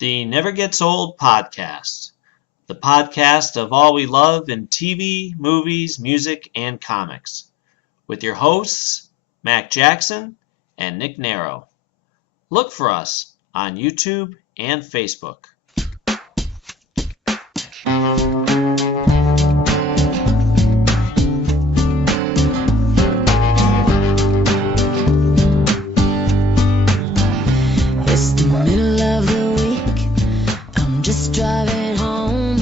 The Never Gets Old podcast, the podcast of all we love in TV, movies, music, and comics, with your hosts, Mac Jackson and Nick Narrow. Look for us on YouTube and Facebook. It's the middle of the week. I'm just driving home.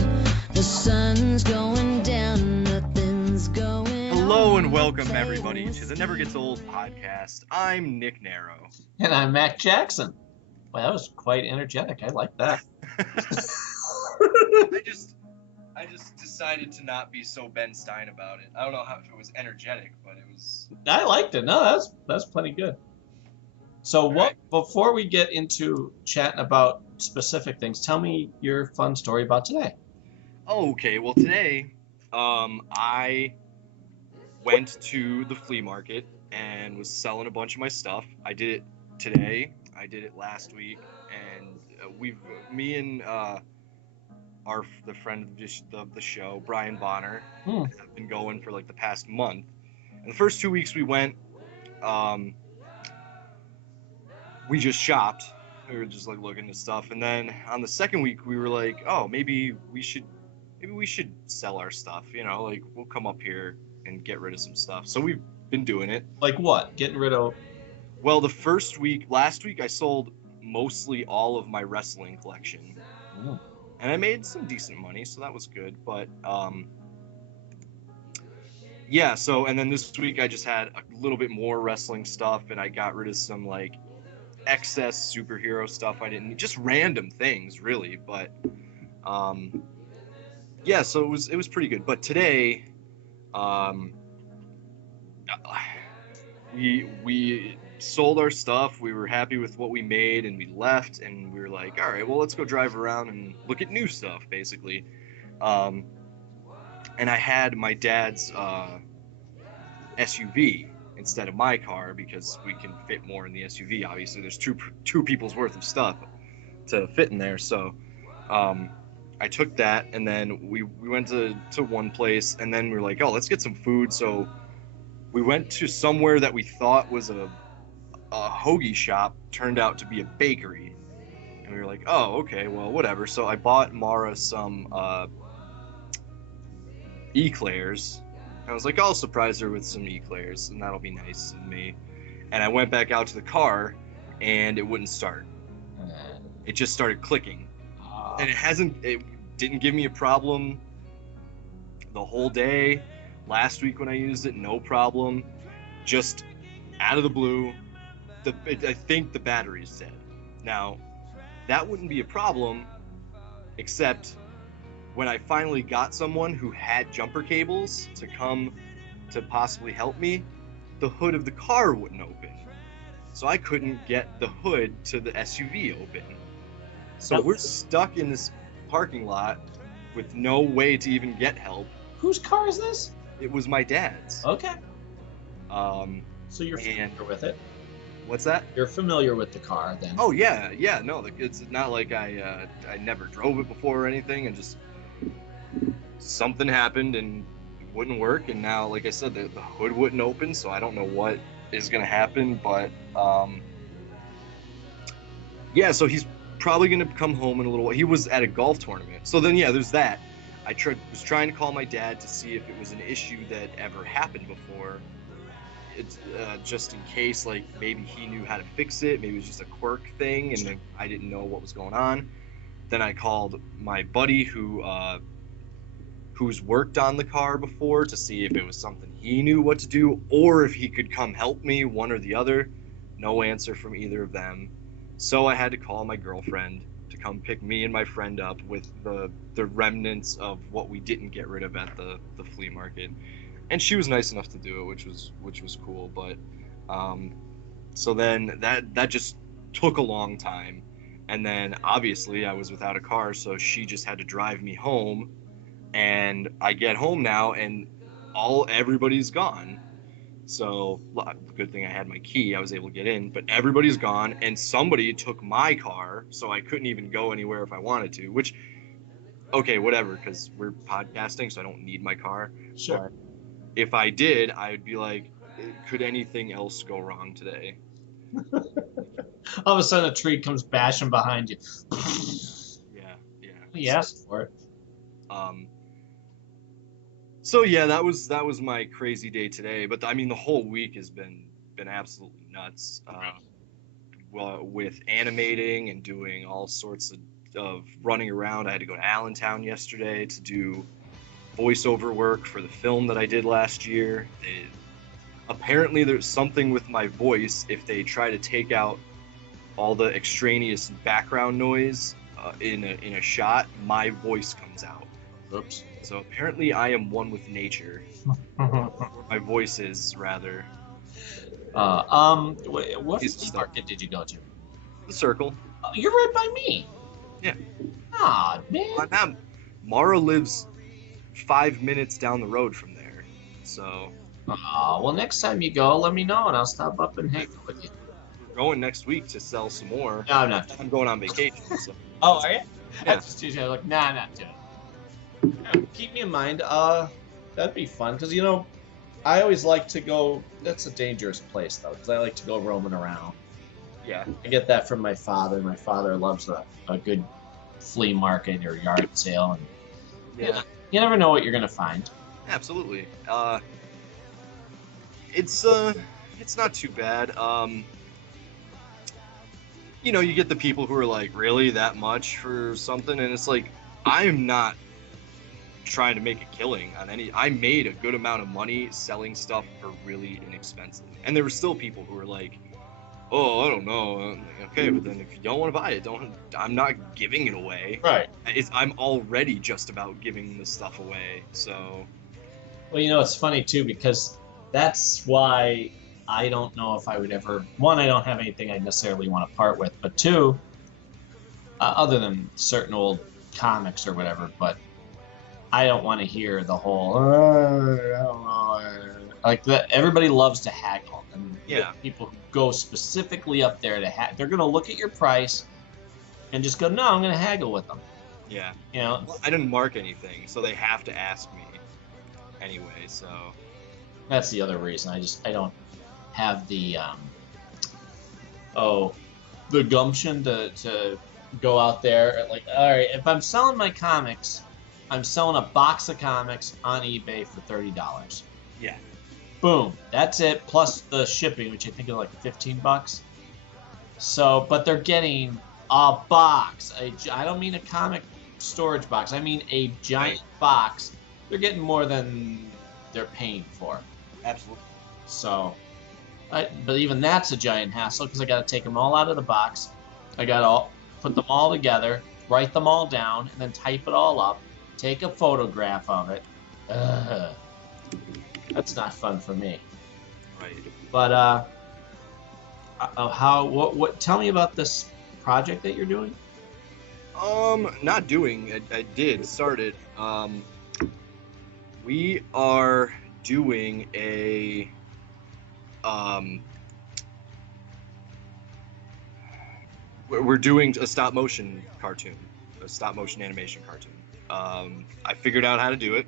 The sun's going down, nothing's going Hello on. and welcome everybody to the Never Gets Old podcast. I'm Nick Narrow. And I'm Mac Jackson. Well, that was quite energetic. I like that. I just decided to not be so Ben Stein about it. I don't know if it was energetic, but it was. I liked it. No, that's plenty good. So before we get into chatting about specific things, tell me your fun story about today. Oh, okay. Well, today, I went to the flea market and was selling a bunch of my stuff. I did it today. I did it last week, and me and the friend of the show, Brian Bonner, have been going for like the past month. And the first 2 weeks we went, we just shopped. We were just like looking at stuff, and then on the second week we were like, oh, maybe we should sell our stuff. You know, like we'll come up here and get rid of some stuff. So we've been doing it. Like what? Getting rid of... Well, last week I sold mostly all of my wrestling collection. Mm. And I made some decent money, so that was good. But yeah, so and then this week I just had a little bit more wrestling stuff, and I got rid of some like excess superhero stuff I didn't need, just random things really. But yeah, so it was pretty good. But today, we sold our stuff. We were happy with what we made, and we left, and we were like, all right, well, let's go drive around and look at new stuff, basically. And I had my dad's SUV instead of my car because we can fit more in the SUV. Obviously, there's two people's worth of stuff to fit in there. So I took that, and then we went to one place, and then we were like, oh, let's get some food. So we went to somewhere that we thought was a hoagie shop, turned out to be a bakery. And we were like, oh, okay, well, whatever. So I bought Mara some eclairs. I was like, I'll surprise her with some eclairs, and that'll be nice of me. And I went back out to the car, and it wouldn't start. It just started clicking. And it didn't give me a problem the whole day. Last week when I used it, no problem. Just out of the blue, I think the battery's dead. Now, that wouldn't be a problem, except when I finally got someone who had jumper cables to come to possibly help me, the hood of the car wouldn't open. So I couldn't get the hood to the SUV open. So we're stuck in this parking lot with no way to even get help. Whose car is this? It was my dad's. Okay. So you're familiar with it? What's that? You're familiar with the car, then? Oh yeah. No, it's not like I never drove it before or anything, and just something happened and it wouldn't work, and now, like I said, the hood wouldn't open, so I don't know what is gonna happen, but yeah. So he's probably gonna come home in a little while. He was at a golf tournament, so then yeah, there's that. I was trying to call my dad to see if it was an issue that ever happened before. It's just in case, like maybe he knew how to fix it. Maybe it was just a quirk thing, and then I didn't know what was going on. Then I called my buddy who's worked on the car before to see if it was something he knew what to do, or if he could come help me, one or the other. No answer from either of them. So I had to call my girlfriend to come pick me and my friend up with the remnants of what we didn't get rid of at the flea market. And she was nice enough to do it, which was cool. But so then that just took a long time, and then obviously I was without a car, so she just had to drive me home. And I get home now, and everybody's gone. So good thing I had my key. I was able to get in, but everybody's gone, and somebody took my car, so I couldn't even go anywhere if I wanted to. Which, okay, whatever, because we're podcasting, so I don't need my car. Sure. But if I did, I would be like, could anything else go wrong today? All of a sudden, a tree comes bashing behind you. Yeah. You asked for it. So yeah, that was my crazy day today. But I mean, the whole week has been absolutely nuts. Well, with animating and doing all sorts of running around. I had to go to Allentown yesterday to do voiceover work for the film that I did last year. Apparently, there's something with my voice. If they try to take out all the extraneous background noise in a shot, my voice comes out. Oops. So apparently I am one with nature. My voice is, rather. What It's flea stuff. market did you go to? The Circle. Oh, you're right by me. Yeah. Ah, man. Mara lives 5 minutes down the road from there. So Well, next time you go, let me know, and I'll stop up and hang out with you. we're going next week to sell some more. No, I'm not. I'm going on vacation. So. Oh, are you? Yeah. I just usually like, nah, I'm not doing it. Yeah, keep me in mind. That'd be fun, because, you know, I always like to go. That's a dangerous place, though, because I like to go roaming around. Yeah. I get that from my father. My father loves a good flea market or yard sale, and Yeah. you never know what you're gonna find. Absolutely. It's not too bad. You know, you get the people who are like, really that much for something, and it's like, I'm not trying to make a killing on any. I made a good amount of money selling stuff for really inexpensive, and there were still people who were like, oh, I don't know. Okay, but then if you don't want to buy it, don't. I'm not giving it away. Right. I'm already just about giving the stuff away. So Well, you know, it's funny too, because that's why I don't know if I would ever. One, I don't have anything I necessarily want to part with, but two, other than certain old comics or whatever, but I don't want to hear the whole. I don't know. Like that, everybody loves to haggle, and you Yeah. get people who go specifically up there to they're going to look at your price and just go, no, I'm going to haggle with them. yeah. You know, Well, I didn't mark anything, so they have to ask me anyway. So that's the other reason. I don't have the the gumption to go out there. Like, all right, if I'm selling my comics, I'm selling a box of comics on eBay for $30. yeah, Boom, that's it, plus the shipping, which I think is like $15. So, but they're getting a box. I don't mean a comic storage box. I mean a giant box. They're getting more than they're paying for. absolutely. So, but even that's a giant hassle, because I got to take them all out of the box. I got to put them all together, write them all down, and then type it all up. Take a photograph of it. Ugh. That's not fun for me. Right. But what? Tell me about this project that you're doing. Not doing. I did start it. We are doing a we're doing a stop motion cartoon, a stop motion animation cartoon. I figured out how to do it,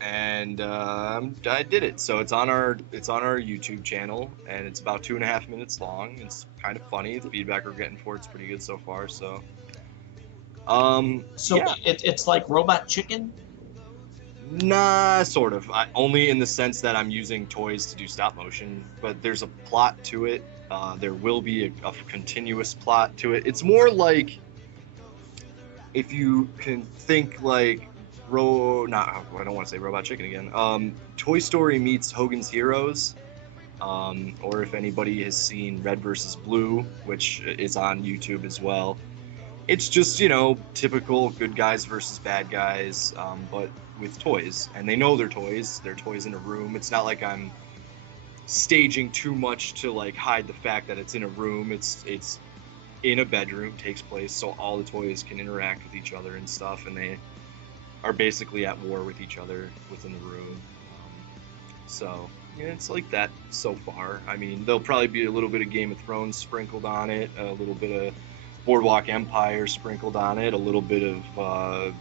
and I did it. So it's on our YouTube channel, and it's about 2.5 minutes long. It's kind of funny. The feedback we're getting for it's pretty good so far. So yeah. It's like Robot Chicken. Nah, sort of. Only in the sense that I'm using toys to do stop motion, but there's a plot to it. There will be a continuous plot to it. It's more like, if you can think like I don't want to say Robot Chicken again. Toy Story meets Hogan's Heroes, or if anybody has seen Red vs. Blue, which is on YouTube as well. It's just, typical good guys versus bad guys, but with toys. And they know they're toys. They're toys in a room. It's not like I'm staging too much to like hide the fact that it's in a room. It's in a bedroom, takes place, so all the toys can interact with each other and stuff, and they are basically at war with each other within the room. So Yeah, it's like that so far. I mean, there'll probably be a little bit of Game of Thrones sprinkled on it, a little bit of Boardwalk Empire sprinkled on it, a little bit of,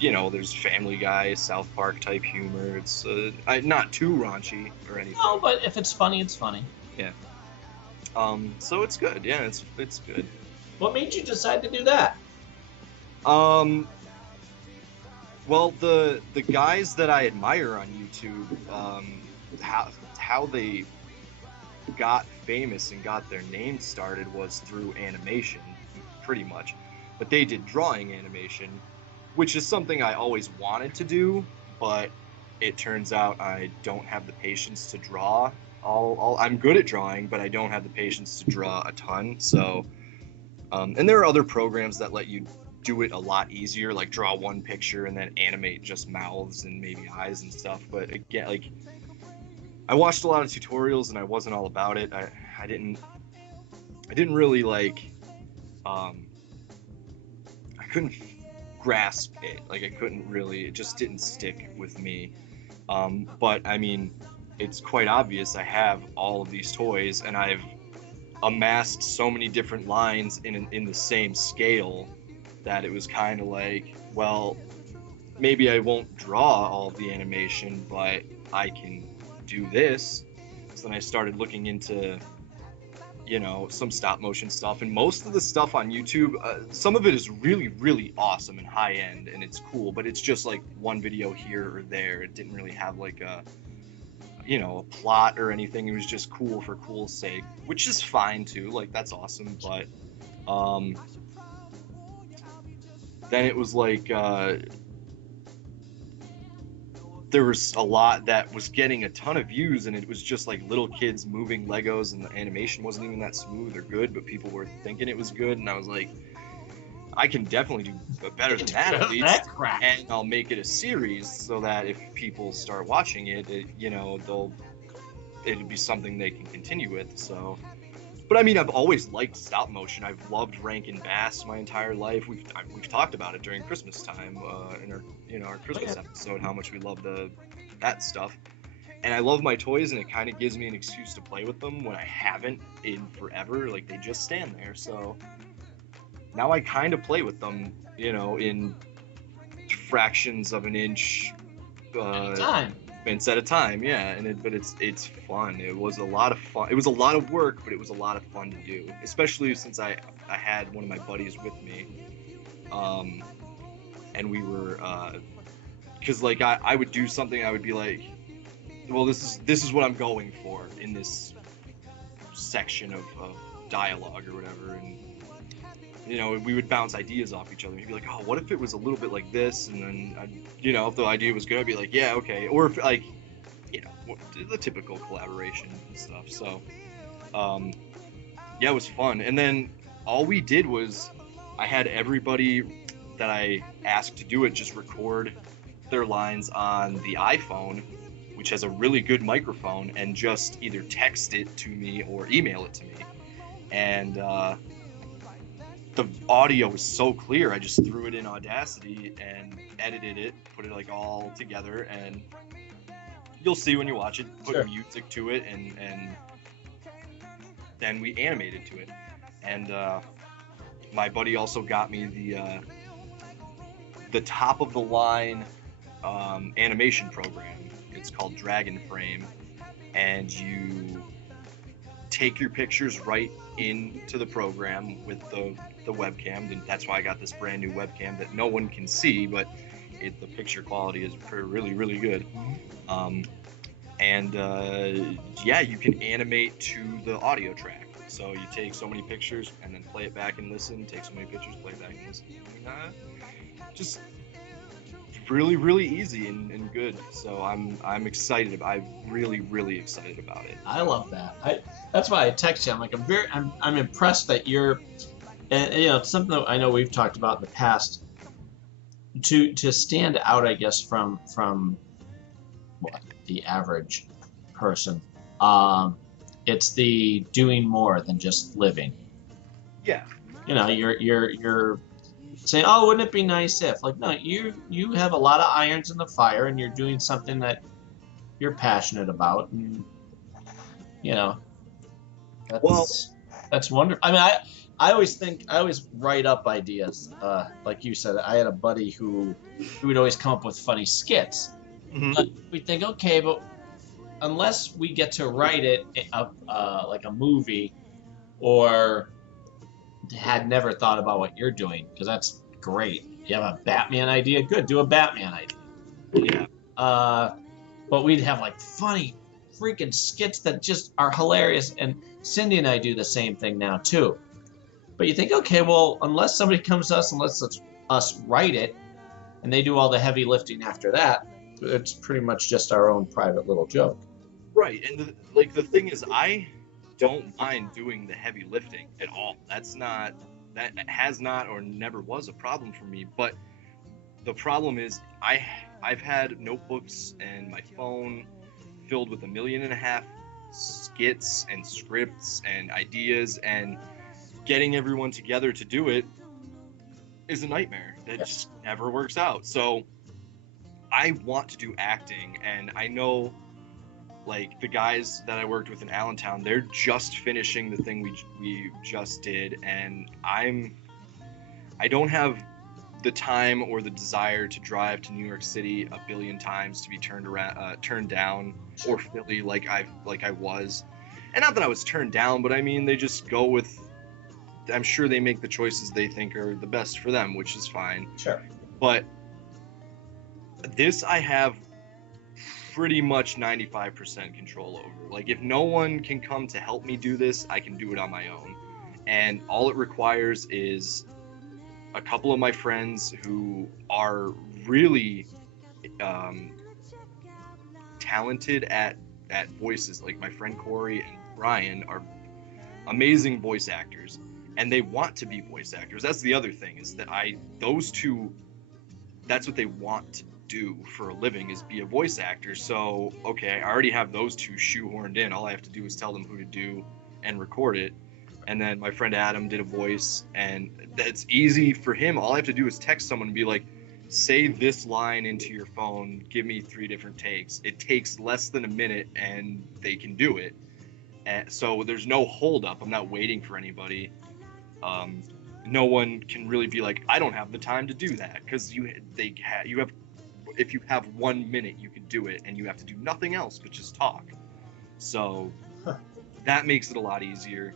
there's Family Guy, South Park type humor. It's not too raunchy or anything. No, but if it's funny, it's funny. Yeah. So it's good. Yeah, it's good. What made you decide to do that? Well, the guys that I admire on YouTube, how they got famous and got their name started was through animation, pretty much. But they did drawing animation, which is something I always wanted to do, but it turns out I don't have the patience to draw. I'm good at drawing, but I don't have the patience to draw a ton. So, and there are other programs that let you do it a lot easier, like draw one picture and then animate just mouths and maybe eyes and stuff. But again, like, I watched a lot of tutorials and I wasn't all about it. I didn't really like, I couldn't grasp it. Like, it just didn't stick with me. But I mean, it's quite obvious I have all of these toys and I've amassed so many different lines in the same scale that it was kind of like, well, maybe I won't draw all of the animation, but I can do this. So then I started looking into, some stop motion stuff, and most of the stuff on YouTube, some of it is really, really awesome and high end, and it's cool, but it's just like one video here or there. It didn't really have like a plot or anything. It was just cool for cool's sake, which is fine too. Like, that's awesome, but then it was like there was a lot that was getting a ton of views, and it was just like little kids moving Legos, and the animation wasn't even that smooth or good, but people were thinking it was good, and I was like, I can definitely do better than that at least, and I'll make it a series so that if people start watching it, it'll be something they can continue with. So, but I mean, I've always liked stop motion. I've loved Rankin Bass my entire life. We've talked about it during Christmas time in our Christmas episode, how much we love that stuff. And I love my toys, and it kind of gives me an excuse to play with them when I haven't in forever. Like, they just stand there. So now I kind of play with them, in fractions of an inch at a time, yeah. But it's fun. It was a lot of fun. It was a lot of work, but it was a lot of fun to do, especially since I had one of my buddies with me, and we were because like I would do something, I would be like, well, this is what I'm going for in this section of dialogue or whatever, and we would bounce ideas off each other. He'd be like, oh, what if it was a little bit like this? And then, if the idea was good, I'd be like, yeah, okay. Or if, like, the typical collaboration and stuff. So, yeah, it was fun. And then all we did was I had everybody that I asked to do it just record their lines on the iPhone, which has a really good microphone, and just either text it to me or email it to me. And, the audio was so clear, I just threw it in Audacity and edited it, put it like all together, and you'll see when you watch it, put music to it, and then we animated to it. And my buddy also got me the top of the line animation program. It's called Dragon Frame, and you take your pictures right into the program with the webcam, and that's why I got this brand new webcam that no one can see, but the picture quality is really, really good. Yeah, you can animate to the audio track. So you take so many pictures and then play it back and listen, take so many pictures, play it back and listen. Just really, really easy and good. So I'm excited. I'm really, really excited about it. I love that. That's why I text you. I'm like, I'm impressed that you're, and it's something that I know we've talked about in the past. To stand out, I guess, from the average person, it's the doing more than just living. Yeah. You're saying, oh, wouldn't it be nice if? Like, no, you have a lot of irons in the fire, and you're doing something that you're passionate about, and you know, Well, that's wonderful. I mean, I always write up ideas. Like you said, I had a buddy who would always come up with funny skits. But we think, okay, but unless we get to write it like a movie, or had never thought about what you're doing, because that's great. You have a Batman idea, good, do a Batman idea. yeah. But we'd have like funny freaking skits that just are hilarious, and Cindy and I do the same thing now too. But you think, okay, well, unless somebody comes to us and lets us write it, and they do all the heavy lifting after that, it's pretty much just our own private little joke. Right, and the thing is, I don't mind doing the heavy lifting at all. That has not or never was a problem for me. But the problem is, I've had notebooks and my phone filled with 1.5 million skits and scripts and ideas, and getting everyone together to do it is a nightmare. That just never works out. So I want to do acting, and I know, like, the guys that I worked with in Allentown, they're just finishing the thing we just did, and I don't have the time or the desire to drive to New York City 1 billion times to be turned down, or Philly like I was. And not that I was turned down, but I mean, they just go with, I'm sure they make the choices they think are the best for them, which is fine. Sure. But this I have pretty much 95% control over. Like, if no one can come to help me do this, I can do it on my own. And all it requires is a couple of my friends who are really talented at voices. Like, my friend Corey and Brian are amazing voice actors, and they want to be voice actors. That's the other thing, is that those two, that's what they want to do for a living, is be a voice actor. So, okay, I already have those two shoehorned in. All I have to do is tell them who to do and record it. And then my friend Adam did a voice, and that's easy for him. All I have to do is text someone and be like, say this line into your phone, give me 3 different takes. It takes less than a minute, and they can do it. And so there's no holdup. I'm not waiting for anybody. No one can really be like, I don't have the time to do that, because if you have 1 minute, you can do it, and you have to do nothing else but just talk. So that makes it a lot easier.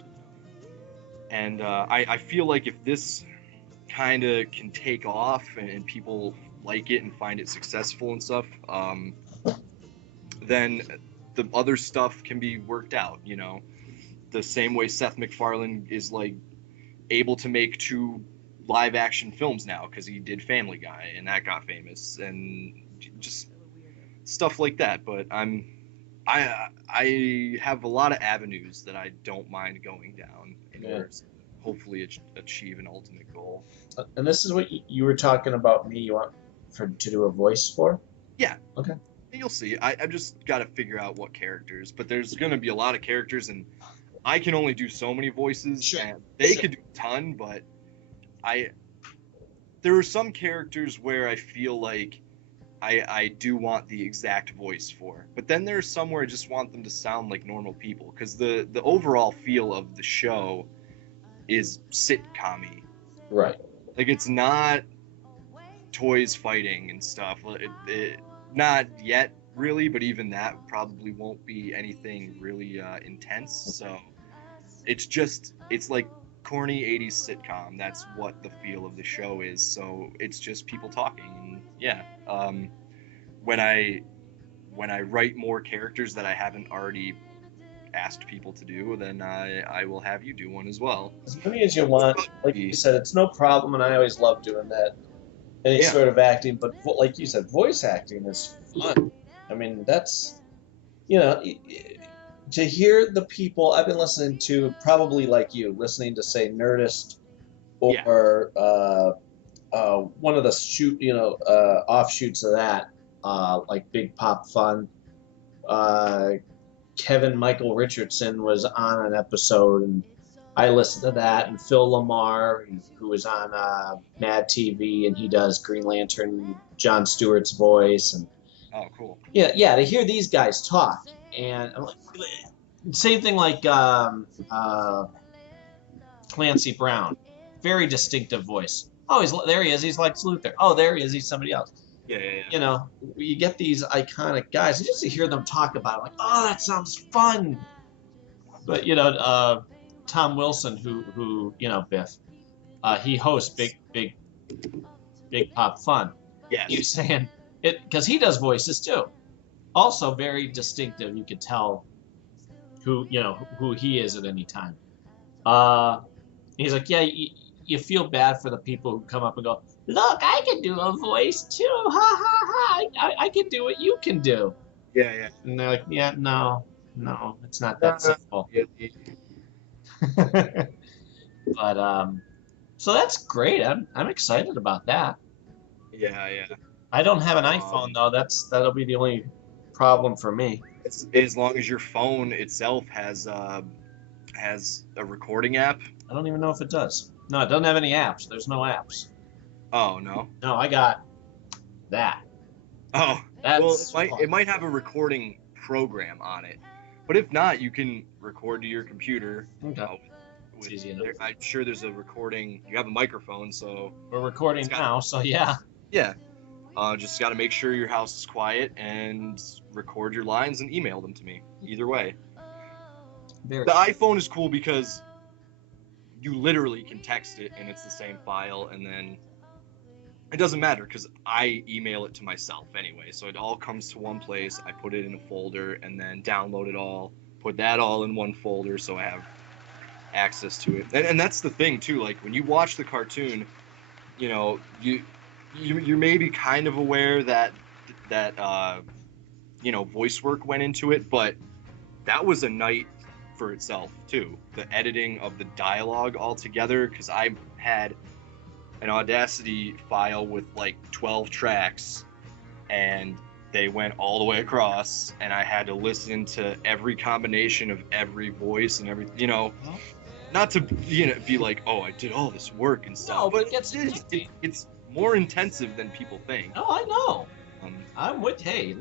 And I feel like if this kind of can take off and people like it and find it successful and stuff, then the other stuff can be worked out, you know? The same way Seth MacFarlane is, like, able to make 2 live action films now because he did Family Guy, and that got famous, and just stuff like that. But I have a lot of avenues that I don't mind going down in order to hopefully achieve an ultimate goal. And this is what you were talking about me. You want to do a voice for? Yeah. Okay. You'll see. I've just got to figure out what characters, but there's going to be a lot of characters, and I can only do so many voices. Sure. And they could do a ton, but there are some characters where I feel like I do want the exact voice for, but then there's some where I just want them to sound like normal people, because the overall feel of the show is sitcom-y. Right. Like, it's not toys fighting and stuff. Not yet, really, but even that probably won't be anything really intense. So it's like corny 80s sitcom. That's what the feel of the show is. So it's just people talking. And yeah, when I write more characters that I haven't already asked people to do, then I will have you do one as well. As many as you want. Like you said, it's no problem, and I always love doing that. Any sort of acting, but like you said, voice acting is fun. I mean, that's, to hear the people I've been listening to, probably like you, listening to, say, Nerdist, or one of the offshoots of that, like Big Pop Fun. Kevin Michael Richardson was on an episode, and I listened to that, and Phil Lamar, who was on Mad TV, and he does Green Lantern, Jon Stewart's voice, and oh, cool. yeah, to hear these guys talk, and I'm like, Same thing like Clancy Brown, very distinctive voice. Oh, there he is. He's Lex Luthor. Oh, there he is. He's somebody else. Yeah, yeah, yeah. You know, you get these iconic guys, and just to hear them talk about it, like, oh, that sounds fun. But you know, Tom Wilson, who you know, Biff, he hosts Big Pop Fun. Yes. He was saying it because he does voices too. Also very distinctive. You could tell who he is at any time. He's like, yeah, you feel bad for the people who come up and go, look, I can do a voice too, ha ha ha, I can do what you can do. Yeah, yeah. And they're like, yeah, no, it's not that simple. But so that's great. I'm excited about that. Yeah, yeah. I don't have an iPhone though. That'll be the only problem for me. It's, as long as your phone itself has a recording app. I don't even know if it does. No, it doesn't have any apps. There's no apps. Oh no. No, I got that. Oh, That's well, it might have a recording program on it, but if not, you can record to your computer. Okay. It's easy enough. I'm sure there's a recording. You have a microphone, so We're recording now, so yeah. yeah. Just got to make sure your house is quiet and record your lines and email them to me. Either way. Very. The iPhone is cool because you literally can text it and it's the same file, and then it doesn't matter because I email it to myself anyway. So it all comes to one place. I put it in a folder and then download it all, put that all in one folder so I have access to it. And that's the thing too, like when you watch the cartoon, you know, you're maybe kind of aware that you know, voice work went into it, but that was a night for itself too. The editing of the dialogue all together, because I had an Audacity file with like 12 tracks and they went all the way across, and I had to listen to every combination of every voice and every, you know, not to, you know, be like, oh, I did all this work and stuff. No, but it's more intensive than people think. No, I know. I'm with you.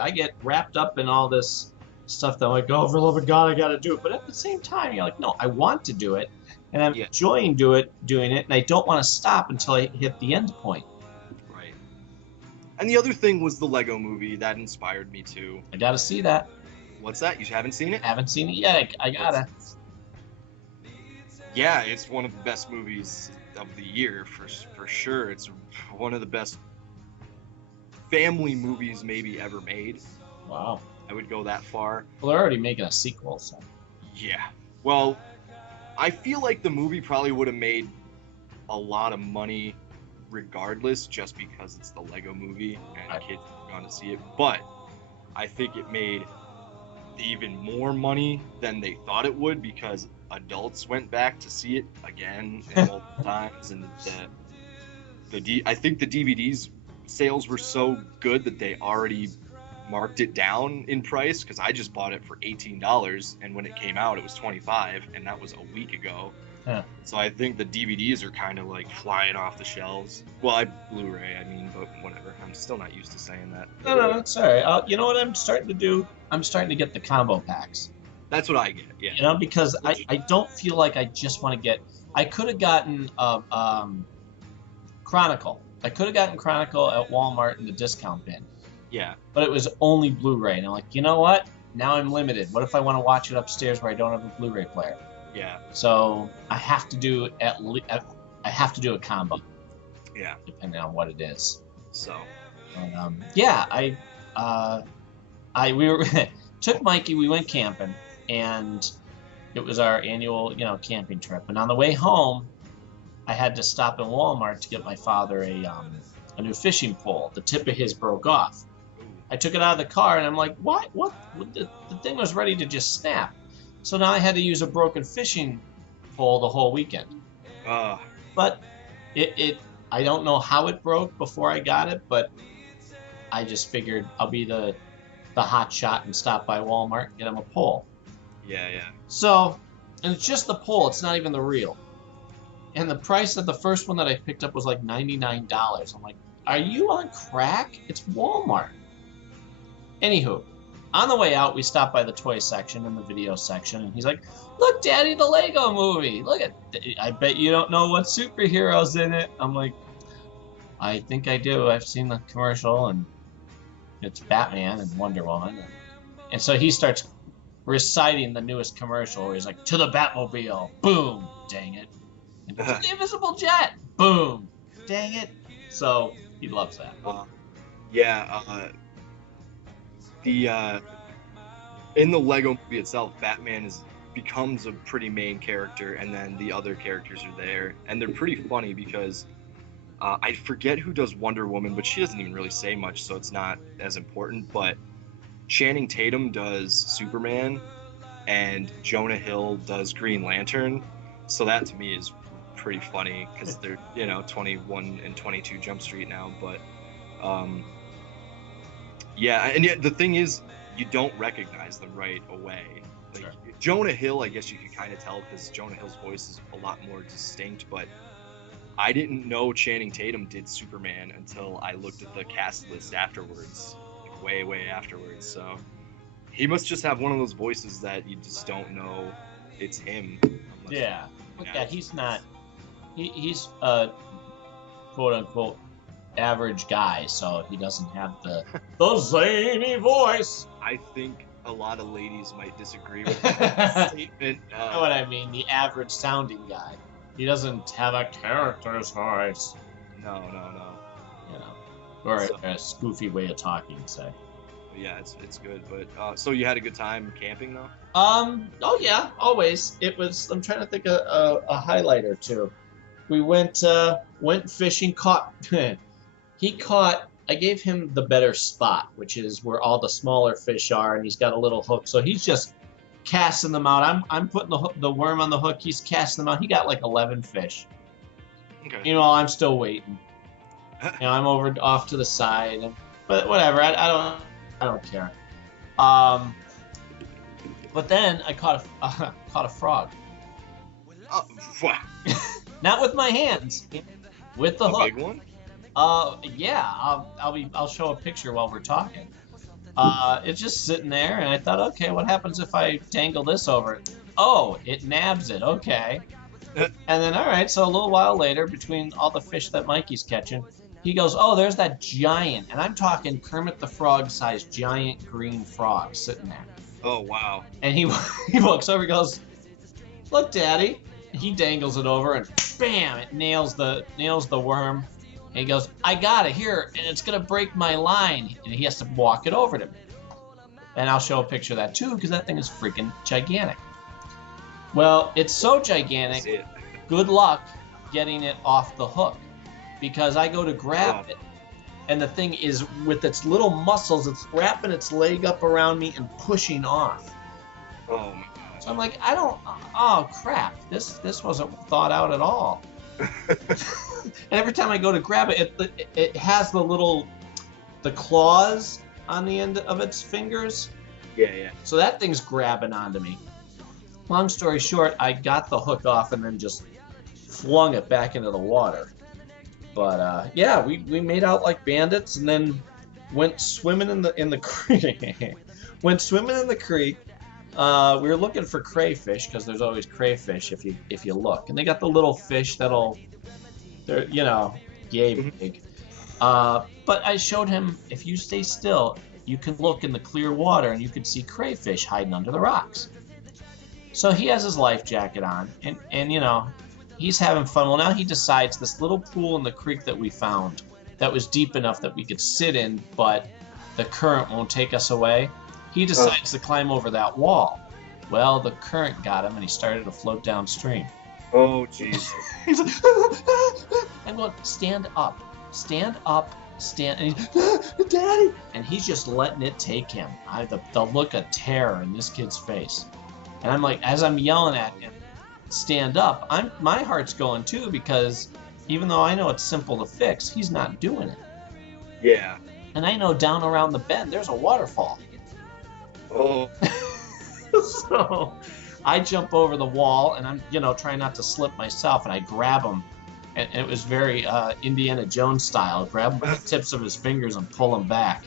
I get wrapped up in all this stuff that I'm like, oh, for the love of God, I got to do it. But at the same time, you're like, no, I want to do it, and I'm enjoying doing it, and I don't want to stop until I hit the end point. Right. And the other thing was the Lego Movie. That inspired me too. I got to see that. What's that? You haven't seen it? Haven't seen it yet. I gotta. Yeah, it's one of the best movies of the year for sure. It's one of the best family movies maybe ever made. Wow. I would go that far. Well, they're already making a sequel, so. Yeah. Well, I feel like the movie probably would have made a lot of money regardless, just because it's the Lego Movie and kids are going to see it. But I think it made even more money than they thought it would, because adults went back to see it again and multiple times, and I think the DVDs sales were so good that they already marked it down in price, because I just bought it for $18, and when it came out it was $25, and that was a week ago. Yeah. So I think the DVDs are kind of like flying off the shelves. Well, Blu-ray, I mean, but whatever. I'm still not used to saying that. No, it's all right. You know what I'm starting to do? I'm starting to get the combo packs. That's what I get, yeah. You know, because I don't feel like I just want to get... I could have gotten Chronicle. I could have gotten Chronicle at Walmart in the discount bin. Yeah. But it was only Blu-ray. And I'm like, you know what? Now I'm limited. What if I want to watch it upstairs where I don't have a Blu-ray player? Yeah. So I have to do I have to do a combo. Yeah. Depending on what it is. So. Yeah, we were took Mikey. We went camping, and it was our annual, camping trip. And on the way home, I had to stop in Walmart to get my father a new fishing pole. The tip of his broke off. I took it out of the car, and I'm like, what? The thing was ready to just snap. So now I had to use a broken fishing pole the whole weekend. But I don't know how it broke before I got it, but I just figured I'll be the hot shot and stop by Walmart and get him a pole. Yeah. So, and it's just the pole, it's not even the reel. And the price of the first one that I picked up was like $99. I'm like, are you on crack? It's Walmart. Anywho, on the way out, we stopped by the toy section and the video section, and he's like, "Look, Daddy, the Lego movie. Look at. I bet you don't know what superheroes in it." I'm like, "I think I do. I've seen the commercial, and it's Batman and Wonder Woman." And so he starts reciting the newest commercial where he's like, "To the Batmobile, boom, dang it. And to the Invisible Jet, boom, dang it." So he loves that. In the Lego movie itself, Batman becomes a pretty main character, and then the other characters are there, and they're pretty funny because I forget who does Wonder Woman, but she doesn't even really say much, so it's not as important. But Channing Tatum does Superman, and Jonah Hill does Green Lantern, so that to me is pretty funny because they're 21 and 22 Jump Street now, but and yet the thing is, you don't recognize them right away. Like, sure. Jonah Hill, I guess you can kind of tell because Jonah Hill's voice is a lot more distinct, but I didn't know Channing Tatum did Superman until I looked at the cast list afterwards, like way afterwards. So he must just have one of those voices that you just don't know it's him. Yeah, he's not. He's a quote unquote average guy, so he doesn't have the zany voice. I think a lot of ladies might disagree with that statement. You know what I mean? The average sounding guy. He doesn't have a character's voice. No. You know, or a spoofy way of talking, say. Yeah, it's good. But so you had a good time camping though? Oh yeah, always. It was. I'm trying to think of a highlight or two. We went fishing. I gave him the better spot, which is where all the smaller fish are, and he's got a little hook, so he's just casting them out. I'm putting the worm on the hook. He's casting them out. He got like 11 fish. Okay. I'm still waiting. I'm off to the side, but whatever. I don't care. But then I caught a frog. Not with my hands, with the hook. A big one? Yeah. I'll show a picture while we're talking. It's just sitting there, and I thought, okay, what happens if I dangle this over it? Oh, it nabs it. Okay. And then, all right. So a little while later, between all the fish that Mikey's catching, he goes, "Oh, there's that giant," and I'm talking Kermit the Frog-sized giant green frog sitting there. Oh wow. And he walks over, he goes, "Look, Daddy." He dangles it over, and bam! It nails the worm. And he goes, "I got it here, and it's gonna break my line." And he has to walk it over to me. And I'll show a picture of that too, because that thing is freaking gigantic. Well, it's so gigantic. Good luck getting it off the hook, because I go to grab it, and the thing is, with its little muscles, it's wrapping its leg up around me and pushing off. Oh my. So I'm like, oh crap, this wasn't thought out at all. And every time I go to grab it, it has the claws on the end of its fingers. Yeah. So that thing's grabbing onto me. Long story short, I got the hook off and then just flung it back into the water. But yeah, we made out like bandits, and then went swimming in the creek. Went swimming in the creek. We were looking for crayfish, because there's always crayfish if you look, and they got the little fish they're yay big. But I showed him, if you stay still, you can look in the clear water and you can see crayfish hiding under the rocks. So he has his life jacket on, and he's having fun. Well, now he decides this little pool in the creek that we found that was deep enough that we could sit in, but the current won't take us away. He decides to climb over that wall. Well, the current got him, and he started to float downstream. Oh, jeez. He's like, I'm going, stand up, stand. And he's, Daddy! And he's just letting it take him. The look of terror in this kid's face. And I'm like, as I'm yelling at him, stand up, my heart's going too, because even though I know it's simple to fix, he's not doing it. Yeah. And I know down around the bend, there's a waterfall. Oh. So I jump over the wall, and I'm, trying not to slip myself, and I grab him. And it was very Indiana Jones style. Grab the tips of his fingers and pull him back.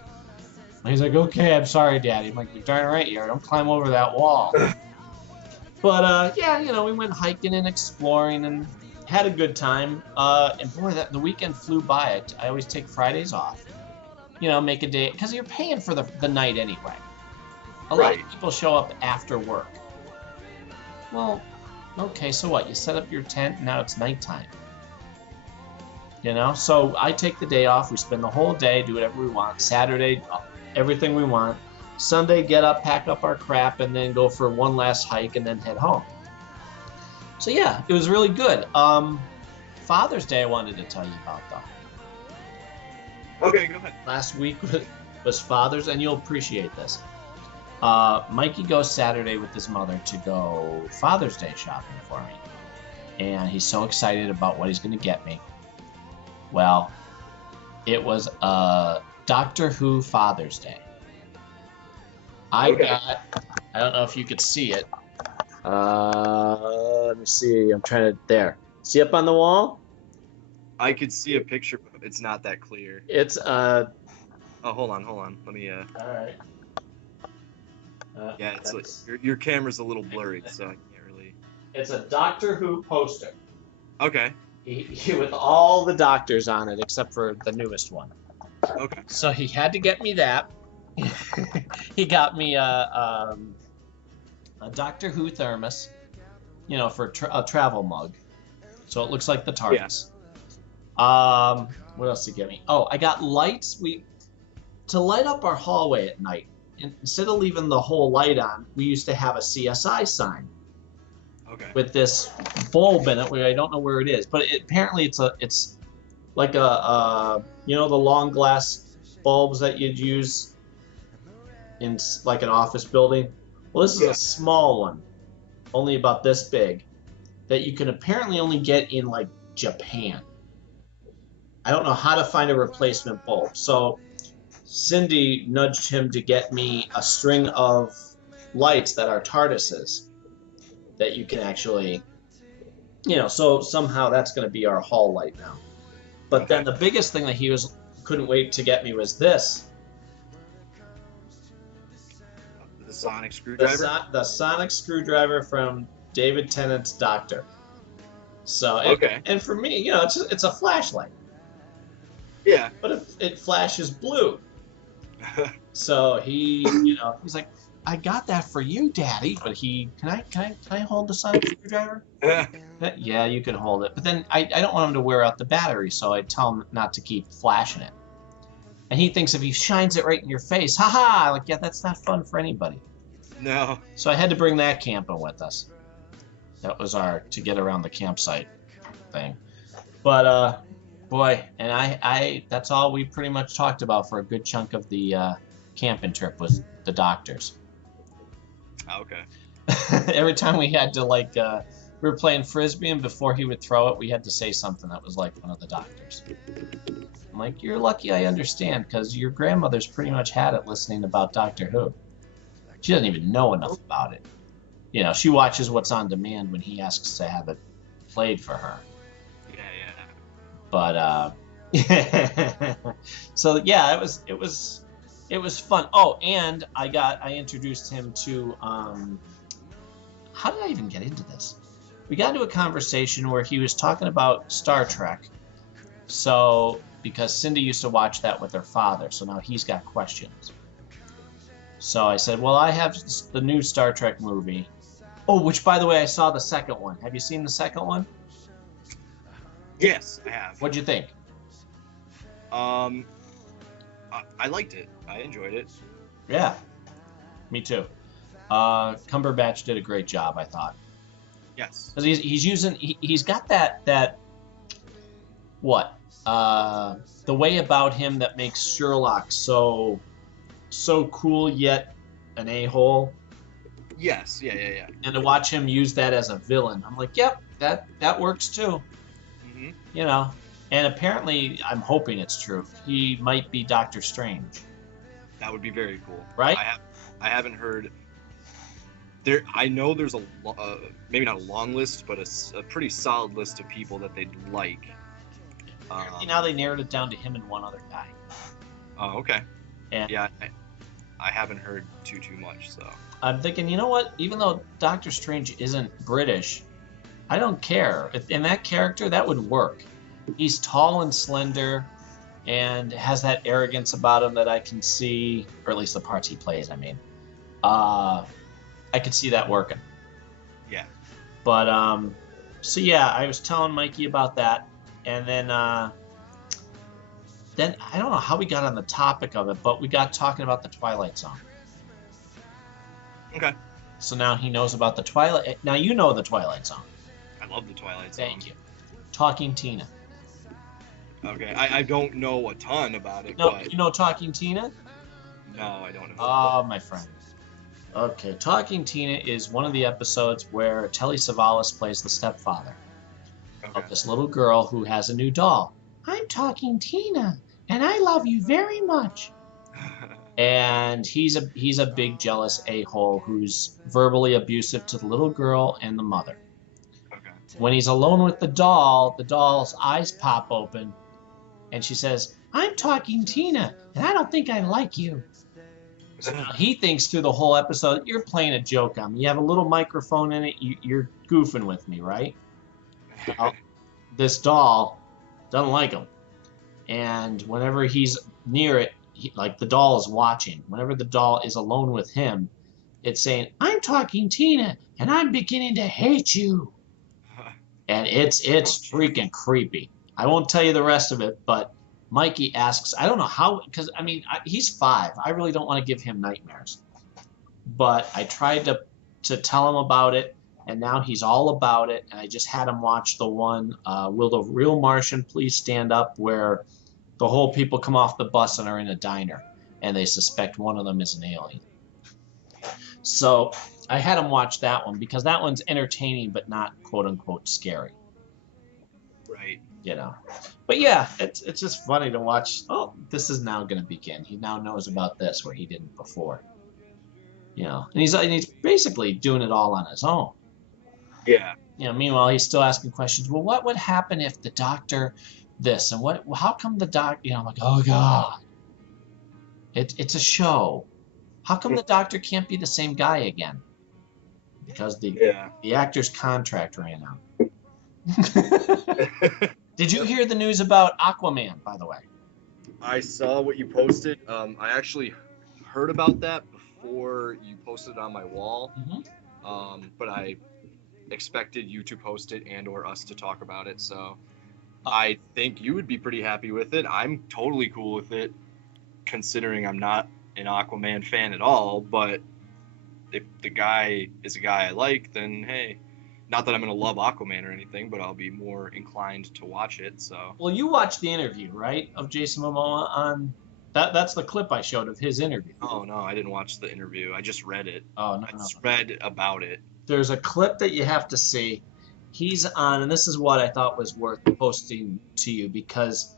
And he's like, okay, I'm sorry, Daddy. I'm like, you're darn right, you are. Don't climb over that wall. But, yeah, you know, we went hiking and exploring and had a good time. And, boy, the weekend flew by. I always take Fridays off. You know, make a day. Because you're paying for the night anyway. A lot of people show up after work. Well, okay, so what? You set up your tent, and now it's nighttime. You know? So I take the day off. We spend the whole day, do whatever we want. Saturday, everything we want. Sunday, get up, pack up our crap, and then go for one last hike and then head home. So, yeah, it was really good. Father's Day I wanted to tell you about, though. Okay, go ahead. Last week was Father's, and you'll appreciate this. Mikey goes Saturday with his mother to go Father's Day shopping for me. And he's so excited about what he's going to get me. Well, it was Doctor Who Father's Day. I don't know if you could see it. Let me see. I'm trying to, there. See up on the wall? I could see a picture, but it's not that clear. It's, Oh, hold on. Let me, all right. Yeah, it's like, your camera's a little blurry, so I can't really. It's a Doctor Who poster. Okay. He with all the doctors on it, except for the newest one. Okay. So he had to get me that. He got me a Doctor Who thermos, you know, for a travel mug. So it looks like the TARDIS. Yeah. What else did he get me? Oh, I got lights. To light up our hallway at night. Instead of leaving the whole light on, we used to have a CSI sign. Okay. With this bulb in it, where I don't know where it is, but apparently it's like a you know, the long glass bulbs that you'd use in like an office building. Well, this is a small one, only about this big, that you can apparently only get in like Japan. I don't know how to find a replacement bulb, so Cindy nudged him to get me a string of lights that are TARDISes that you can actually, you know, so somehow that's going to be our hall light now. But then the biggest thing that he couldn't wait to get me was this. The sonic screwdriver? The sonic screwdriver from David Tennant's Doctor. So, and for me, you know, it's a flashlight. Yeah. But it flashes blue. So he, you know, he's like, I got that for you, Daddy. But can I hold the sonic screwdriver? Yeah, you can hold it. But then I don't want him to wear out the battery, so I tell him not to keep flashing it. And he thinks if he shines it right in your face, haha, like, yeah, that's not fun for anybody. No. So I had to bring that camping with us. That was to get around the campsite thing. But, boy, and I that's all we pretty much talked about for a good chunk of the camping trip was the doctors. Okay. Every time we had to, like, we were playing Frisbee, and before he would throw it, we had to say something that was like one of the doctors. I'm like, you're lucky I understand, because your grandmother's pretty much had it listening about Doctor Who. She doesn't even know enough about it. You know, she watches what's on demand when he asks to have it played for her. Yeah. But, so, yeah, it was fun. Oh, and I introduced him to, how did I even get into this? We got into a conversation where he was talking about Star Trek. So, because Cindy used to watch that with her father, so now he's got questions. So I said, well, I have the new Star Trek movie. Oh, which, by the way, I saw the second one. Have you seen the second one? Yes, I have. What'd you think? I liked it. I enjoyed it. Yeah, me too. Cumberbatch did a great job, I thought. Yes. Because he's got that what? The way about him that makes Sherlock so cool yet an a-hole. Yes, yeah. And to watch him use that as a villain, I'm like, yep, that works too. Mm-hmm. You know, and apparently, I'm hoping it's true. He might be Doctor Strange. That would be very cool. Right? I haven't heard. I know there's a maybe not a long list, but a pretty solid list of people that they'd like. Now they narrowed it down to him and one other guy. Oh, okay. And yeah, I haven't heard too much. So I'm thinking, you know what? Even though Doctor Strange isn't British, I don't care. In that character, that would work. He's tall and slender, and has that arrogance about him that I can see, or at least the parts he plays. I mean, I could see that working. yeah. But so yeah, I was telling Mikey about that, and then I don't know how we got on the topic of it, but we got talking about the Twilight Zone. Okay. So now he knows about the Twilight. Now you know the Twilight Zone. I love the Twilight Zone. Thank you. Talking Tina. Okay. I don't know a ton about it. No, but you know Talking Tina? no, I don't know. Oh, my friend. Okay, Talking Tina is one of the episodes where Telly Savalas plays the stepfather of this little girl who has a new doll. I'm Talking Tina, and I love you very much. And he's a big jealous a-hole who's verbally abusive to the little girl and the mother. Okay. When he's alone with the doll's eyes pop open, and she says, I'm Talking Tina, and I don't think I like you. So he thinks through the whole episode, you're playing a joke on me. You have a little microphone in it. You're goofing with me, right? Well, this doll doesn't like him. And whenever he's near it, like the doll is watching. Whenever the doll is alone with him, it's saying, I'm Talking Tina, and I'm beginning to hate you. And it's freaking creepy. I won't tell you the rest of it, but Mikey asks, I don't know how, because, I mean, he's 5. I really don't want to give him nightmares. But I tried to tell him about it, and now he's all about it. And I just had him watch the one, Will the Real Martian Please Stand Up, where the whole people come off the bus and are in a diner, and they suspect one of them is an alien. So I had him watch that one, because that one's entertaining, but not quote-unquote scary. Right. You know, but yeah, it's just funny to watch. Oh, this is now going to begin. He now knows about this where he didn't before. You know, and he's basically doing it all on his own. Yeah. You know, meanwhile he's still asking questions. Well, what would happen if the doctor this and what? How come the doc? You know, I'm like, oh god, it's a show. How come the doctor can't be the same guy again? Because the actor's contract ran out. Did you hear the news about Aquaman, by the way? I saw what you posted. I actually heard about that before you posted it on my wall. Mm-hmm. But I expected you to post it and or us to talk about it. So I think you would be pretty happy with it. I'm totally cool with it, considering I'm not an Aquaman fan at all. But if the guy is a guy I like, then hey. Not that I'm going to love Aquaman or anything, but I'll be more inclined to watch it. So. Well, you watched the interview, right, of Jason Momoa on that? That's the clip I showed of his interview. Oh no, I didn't watch the interview. I just read it. Oh no, I just read about it. There's a clip that you have to see. He's on, and this is what I thought was worth posting to you, because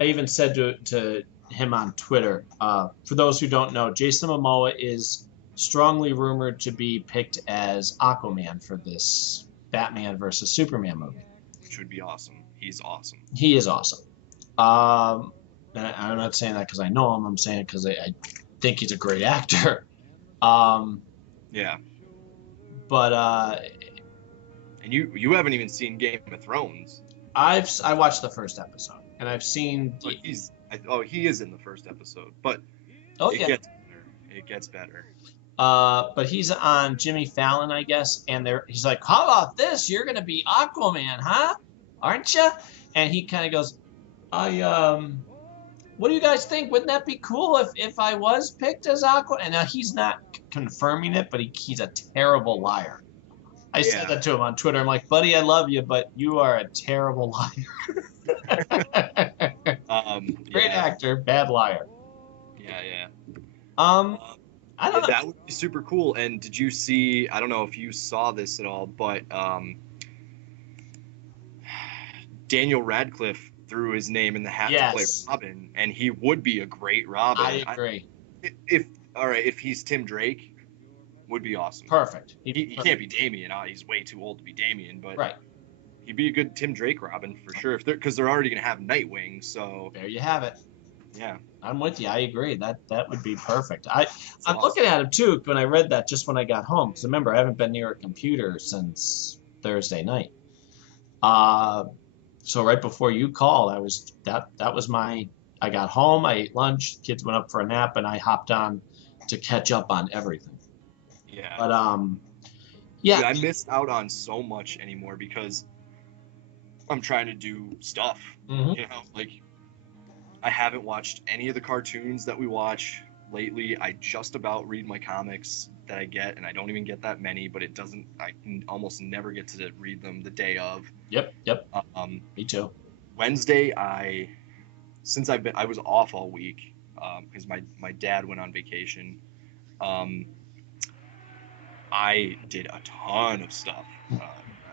I even said to him on Twitter. For those who don't know, Jason Momoa is strongly rumored to be picked as Aquaman for this Batman versus Superman movie. Which would be awesome. He's awesome. He is awesome. And I'm not saying that because I know him. I'm saying it because I think he's a great actor. Yeah. But and you haven't even seen Game of Thrones. I watched the first episode, and I've seen. He is in the first episode, but it gets better. But he's on Jimmy Fallon, I guess, and he's like, how about this? You're going to be Aquaman, huh? Aren't you? And he kind of goes, what do you guys think? Wouldn't that be cool if I was picked as Aquaman? And now he's not confirming it, but he's a terrible liar. I said that to him on Twitter. I'm like, buddy, I love you, but you are a terrible liar. Great actor, bad liar. Yeah. I don't know. That would be super cool. And did you see, I don't know if you saw this at all, but Daniel Radcliffe threw his name in the hat to play Robin, and he would be a great Robin. I agree. If he's Tim Drake, would be awesome. Perfect. He can't be Damian. He's way too old to be Damian, but right. He'd be a good Tim Drake Robin for sure. Because they're already going to have Nightwing, so... There you have it. Yeah. I'm with you. I agree. That would be perfect. It's I'm awesome. looking at him too when I read that just when I got home. Because remember, I haven't been near a computer since Thursday night. Uh, so right before you called, that was my. I got home. I ate lunch. Kids went up for a nap, and I hopped on to catch up on everything. Yeah. But Dude, yeah. I missed out on so much anymore because I'm trying to do stuff. Mhm. You know, like I haven't watched any of the cartoons that we watch lately. I just about read my comics that I get, and I don't even get that many, but it doesn't, I can almost never get to read them the day of. Yep. Um, Me too. Wednesday, I was off all week because my dad went on vacation. Um, I did a ton of stuff.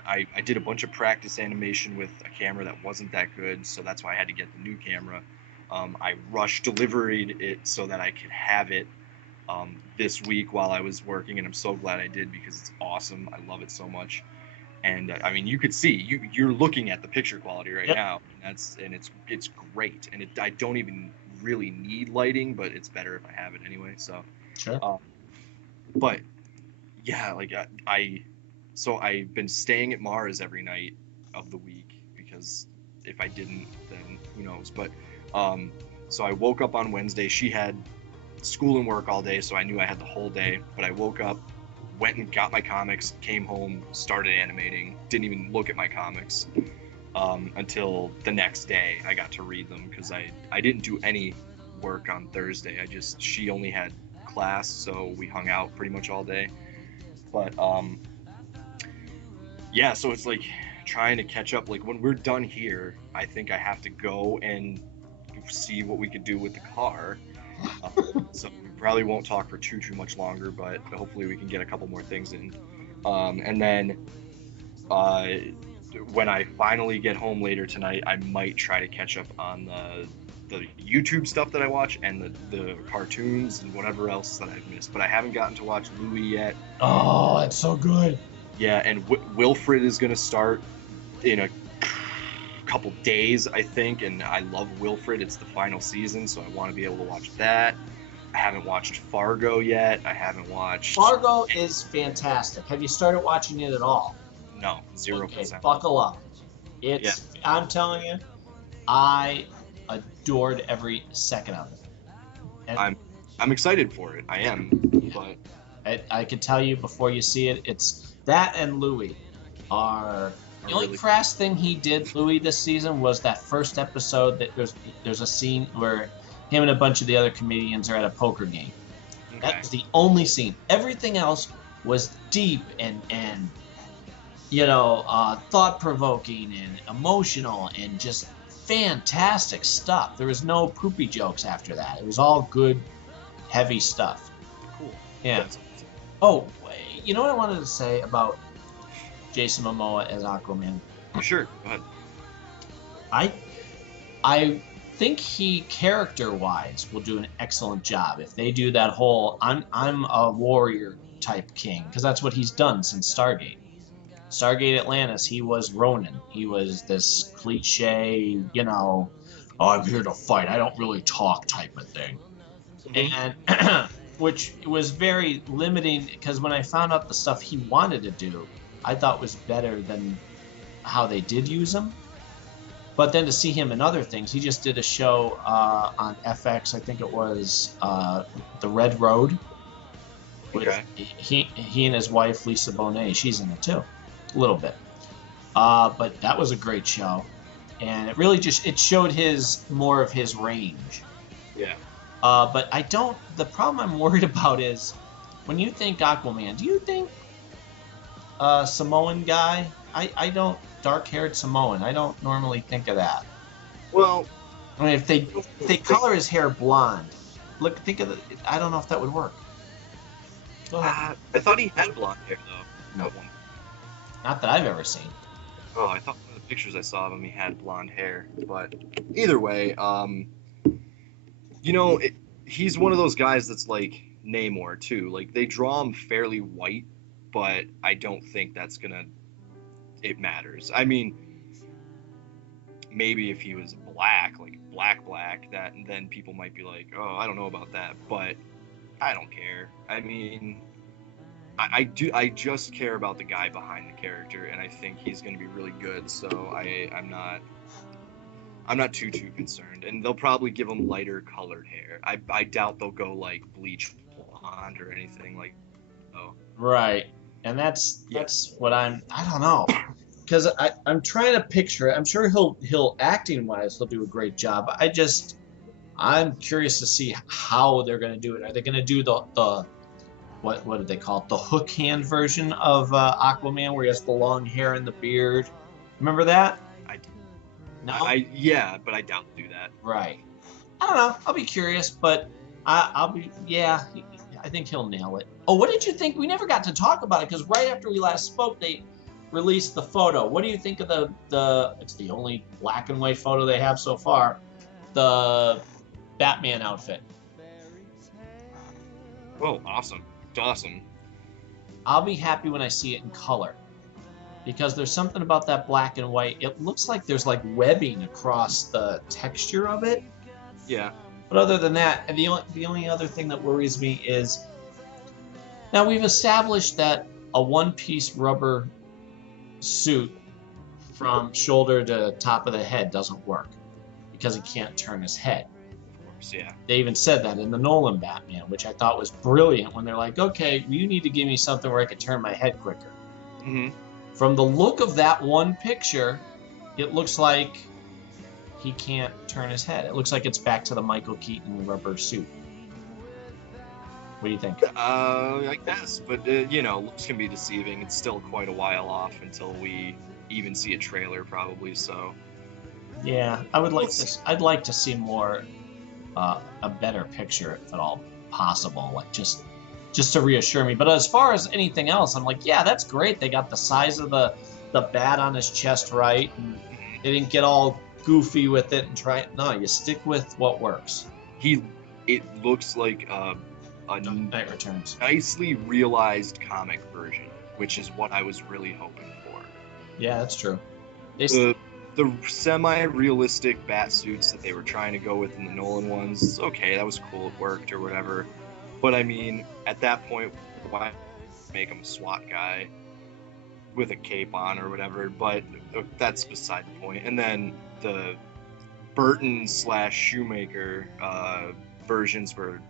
I did a bunch of practice animation with a camera that wasn't that good, so that's why I had to get the new camera. I rush deliveried it so that I could have it this week while I was working, and I'm so glad I did because it's awesome. I love it so much. And I mean, you could see you're looking at the picture quality right Yep. now, and it's great. And I don't even really need lighting, but it's better if I have it anyway. So, Sure. but yeah, like so I've been staying at Mars every night of the week because if I didn't, then who knows. But so I woke up on Wednesday. She had school and work all day, so I knew I had the whole day. But I woke up, went and got my comics, came home, started animating. Didn't even look at my comics until the next day. I got to read them because I didn't do any work on Thursday. She only had class, so we hung out pretty much all day. But yeah, so it's like trying to catch up. Like when we're done here, I think I have to go and see what we could do with the car. So we probably won't talk for too much longer, but hopefully we can get a couple more things in. And then uh, when I finally get home later tonight, I might try to catch up on the YouTube stuff that I watch and the cartoons and whatever else that I've missed. But I haven't gotten to watch Louie yet. Oh, that's so good. Yeah, and Wilfred is going to start in a couple days, I think, and I love Wilfred. It's the final season, so I want to be able to watch that. I haven't watched Fargo yet. I haven't watched Fargo is fantastic. Have you started watching it at all? No, 0%. Okay, buckle up. I'm telling you, I adored every second of it. And I'm excited for it. I am, but I can tell you before you see it, it's that and Louis are the only really crass thing he did, Louis, this season was that first episode that there's a scene where him and a bunch of the other comedians are at a poker game. okay. That was the only scene. Everything else was deep and thought provoking and emotional and just fantastic stuff. There was no poopy jokes after that. It was all good, heavy stuff. Cool. Yeah. That's- Oh, you know what I wanted to say about Jason Momoa as Aquaman? Sure. Go ahead. I think he character-wise will do an excellent job if they do that whole I'm a warrior type king, because that's what he's done since Stargate. Stargate Atlantis, he was Ronin. He was this cliche, I'm here to fight. I don't really talk type of thing. And which was very limiting because when I found out the stuff he wanted to do, I thought was better than how they did use him. But then to see him in other things, he just did a show on FX. I think it was The Red Road. Okay. He and his wife Lisa Bonet. She's in it too, a little bit. But that was a great show, and it really it showed more of his range. Yeah. But the problem I'm worried about is when you think Aquaman, do you think Samoan guy? I don't, dark-haired Samoan. I don't normally think of that. Well, I mean, if they color his hair blonde, think of I don't know if that would work. Go ahead. I thought he had blonde hair though. No. At one. Not that I've ever seen. Oh, I thought one of the pictures I saw of him he had blonde hair. But either way, he's one of those guys that's like Namor too. Like they draw him fairly white, but I don't think it matters. I mean, maybe if he was black, like black, that, and then people might be like, oh, I don't know about that, but I don't care. I mean, I just care about the guy behind the character, and I think he's going to be really good. So I'm not too concerned, and they'll probably give him lighter colored hair. I doubt they'll go like bleach blonde or anything like. Oh. Right, and that's what I don't know, because I'm trying to picture it. I'm sure he'll acting wise he'll do a great job. I'm curious to see how they're going to do it. Are they going to do the what do they call it? The hook hand version of Aquaman, where he has the long hair and the beard. Remember that? No. Yeah, but I doubt they'll do that. Right. I don't know. I'll be curious, but I'll be I think he'll nail it. Oh, what did you think? We never got to talk about it because right after we last spoke, they released the photo. What do you think of the? It's the only black and white photo they have so far. The Batman outfit. Oh, awesome. Awesome. I'll be happy when I see it in color because there's something about that black and white. It looks like there's like webbing across the texture of it. Yeah. But other than that, the only other thing that worries me is now we've established that a one-piece rubber suit from shoulder to top of the head doesn't work because he can't turn his head. Yeah. They even said that in the Nolan Batman, which I thought was brilliant when they're like, okay, you need to give me something where I can turn my head quicker. Mm-hmm. From the look of that one picture, it looks like he can't turn his head. It looks like it's back to the Michael Keaton rubber suit. What do you think? I guess, but looks can be deceiving. It's still quite a while off until we even see a trailer, probably. So. Yeah, I'd like to see more. A better picture, if at all possible, like just to reassure me. But as far as anything else, I'm like, yeah, that's great. They got the size of the bat on his chest right, and they didn't get all goofy with it and try it. No, you stick with what works. It looks like a Knight Returns. Nicely realized comic version, which is what I was really hoping for. Yeah, that's true. The semi-realistic bat suits that they were trying to go with in the Nolan ones, okay, that was cool, it worked or whatever. But I mean, at that point, why make him a SWAT guy with a cape on or whatever? But that's beside the point. And then the Burton/Shoemaker versions were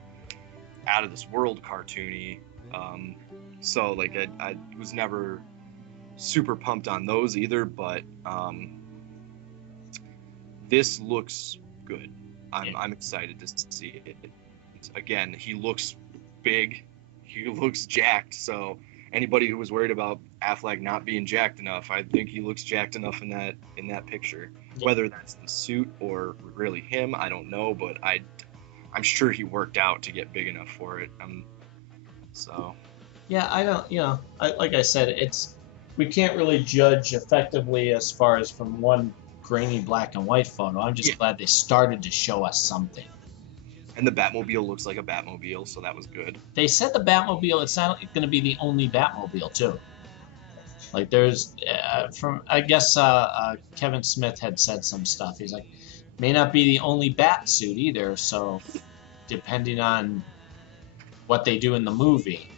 out of this world cartoony. So like I was never super pumped on those either, but this looks good. I'm excited to see it. Again, he looks big. He looks jacked. So anybody who was worried about Affleck not being jacked enough, I think he looks jacked enough in that picture. Yeah. Whether that's the suit or really him, I don't know. But I'm sure he worked out to get big enough for it. So. Yeah, I don't. Like I said, we can't really judge effectively as far as from one grainy black and white photo. I'm just glad they started to show us something. And the Batmobile looks like a Batmobile, so that was good. They said the Batmobile, it's not going to be the only Batmobile, too. Like, there's, I guess Kevin Smith had said some stuff. He's like, may not be the only bat suit either, so depending on what they do in the movie.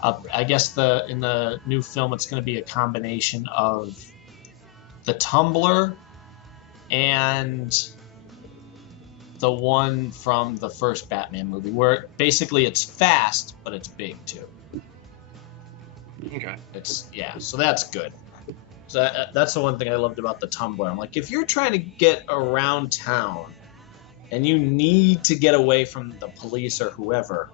I guess in the new film, it's going to be a combination of the Tumbler and the one from the first Batman movie, where basically it's fast, but it's big too. Okay. So that's good. So that's the one thing I loved about the Tumbler. I'm like, if you're trying to get around town and you need to get away from the police or whoever,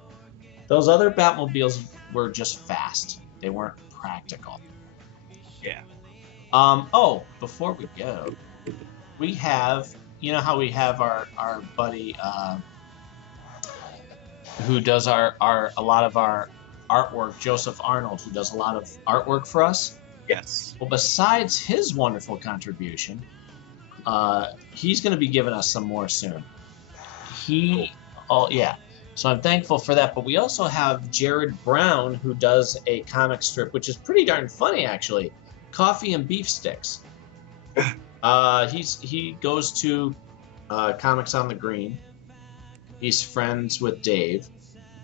those other Batmobiles were just fast. They weren't practical. Yeah. Before we go, we have, how we have our buddy who does a lot of our artwork, Joseph Arnold, who does a lot of artwork for us. Yes. Well, besides his wonderful contribution, he's going to be giving us some more soon. So I'm thankful for that. But we also have Jared Brown, who does a comic strip, which is pretty darn funny, actually. Coffee and Beef Sticks. He goes to Comics on the Green. He's friends with Dave.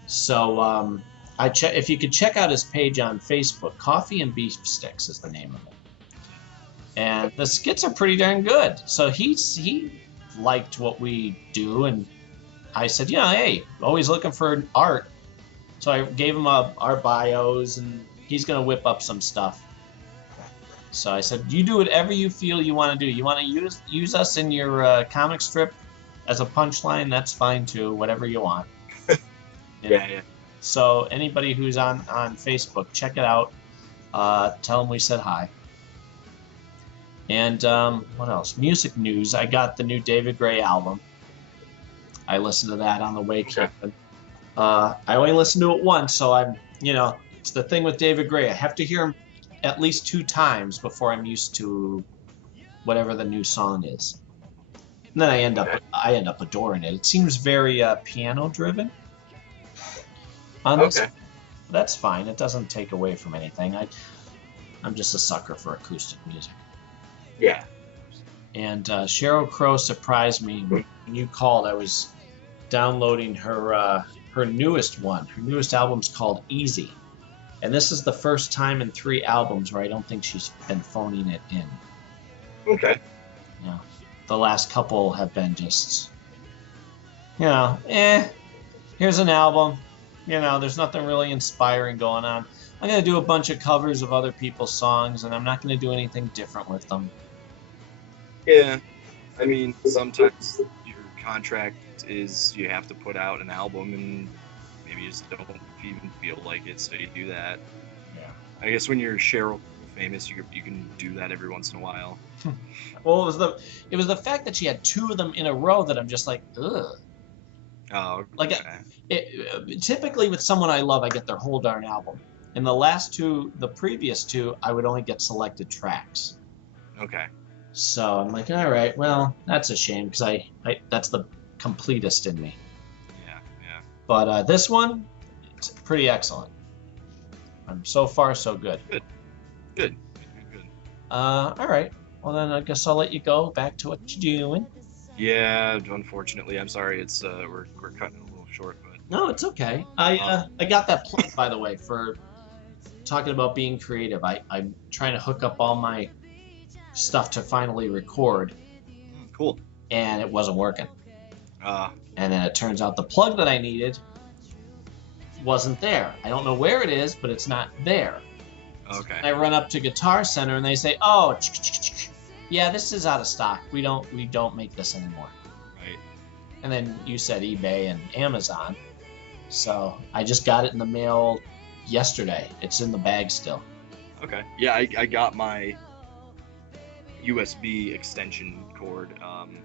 So if you could check out his page on Facebook, Coffee and Beef Sticks is the name of it. And the skits are pretty darn good. So he liked what we do, and I said, hey, always looking for art. So I gave him our bios, and he's going to whip up some stuff. So I said, you do whatever you feel you want to do. You want to use us in your comic strip as a punchline, that's fine too, whatever you want. Yeah. So anybody who's on Facebook, check it out. Tell them we said hi. And what else? Music news. I got the new David Gray album. I listened to that on the way here. I only listened to it once, so it's the thing with David Gray. I have to hear him at least 2 times before I'm used to whatever the new song is. And then I end up adoring it. It seems very piano driven. Okay. That's fine. It doesn't take away from anything. I'm just a sucker for acoustic music. Yeah. And Sheryl Crow surprised me when you called. I was downloading her newest one. Her newest album's called Easy. And this is the first time in 3 albums where I don't think she's been phoning it in. Okay. The last couple have been just, here's an album. There's nothing really inspiring going on. I'm going to do a bunch of covers of other people's songs, and I'm not going to do anything different with them. Yeah. I mean, sometimes your contract is you have to put out an album, and maybe you just don't even feel like it, so you do that. Yeah. I guess when you're Cheryl famous, you can do that every once in a while. Well, it was the fact that she had 2 of them in a row that I'm just like, ugh. Oh, like typically with someone I love, I get their whole darn album. In the previous 2, I would only get selected tracks. Okay. So I'm like, all right, well, that's a shame because I that's the completest in me. Yeah. But this one, it's pretty excellent. So far, so good. Good. All right. Well, then I guess I'll let you go back to what you're doing. Yeah, unfortunately, I'm sorry. It's we're cutting it a little short, but no, it's okay. I got that plug, by the way, for talking about being creative. I'm trying to hook up all my stuff to finally record. Cool. And it wasn't working. And then it turns out the plug that I needed wasn't there. I don't know where it is, but it's not there. Okay. I run up to Guitar Center and they say, "Oh, yeah, this is out of stock. We don't make this anymore." Right. And then you said eBay and Amazon, so I just got it in the mail yesterday. It's in the bag still. Okay. Yeah, I got my USB extension cord on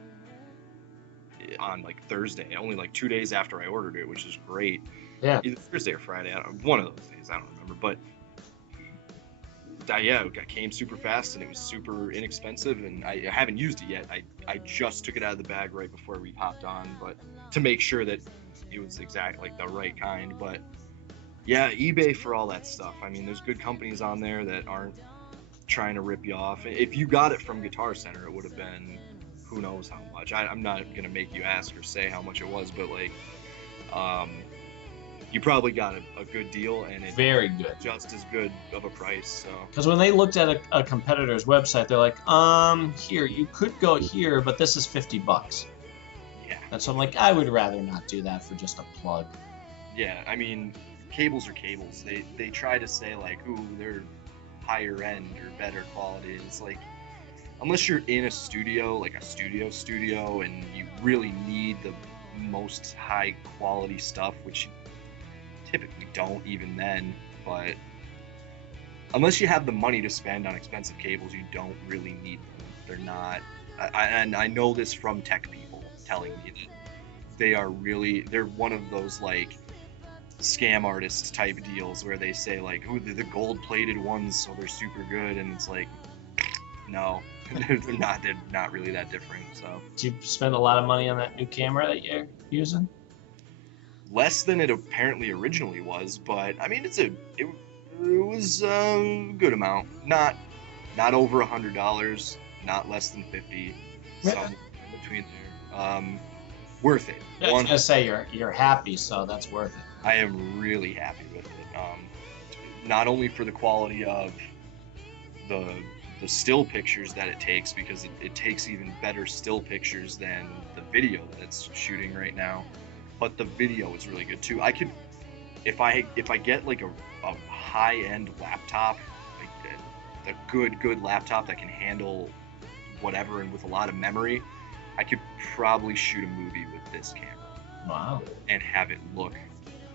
like Thursday, only like 2 days after I ordered it, which is great. Yeah. Either Thursday or Friday, one of those days, I don't remember, but. It came super fast and it was super inexpensive, and I haven't used it yet. I just took it out of the bag right before we hopped on, but to make sure that it was exactly like the right kind. But yeah, eBay for all that stuff. I mean, there's good companies on there that aren't trying to rip you off. If you got it from Guitar Center, it would have been who knows how much. I'm not gonna make you ask or say how much it was, but like, you probably got a good deal, and it's very good, just as good of a price. So because when they looked at a competitor's website, they're like, here, you could go here, but this is $50. Yeah. And so I'm like, I would rather not do that for just a plug. Yeah, I mean, cables are cables. They try to say like, ooh, they're higher end or better quality. And it's like, unless you're in a studio, like a studio, and you really need the most high quality stuff, which typically don't even then, but unless you have the money to spend on expensive cables, you don't really need them. They're not, and I know this from tech people telling me that they're one of those like scam artist type deals where they say like, ooh, they're the gold plated ones, so they're super good, and it's like, no, they're not really that different. So did you spend a lot of money on that new camera that you're using? Less than it apparently originally was, but I mean, it was a good amount. Not over $100, not less than $50, somewhere in between Worth it. I was gonna say you're happy, so that's worth it. I am really happy with it. Not only for the quality of the still pictures that it takes, because it takes even better still pictures than the video that it's shooting right now, but the video is really good too. I could, if I get like a high-end laptop, like a good laptop that can handle whatever and with a lot of memory, I could probably shoot a movie with this camera. Wow. And have it look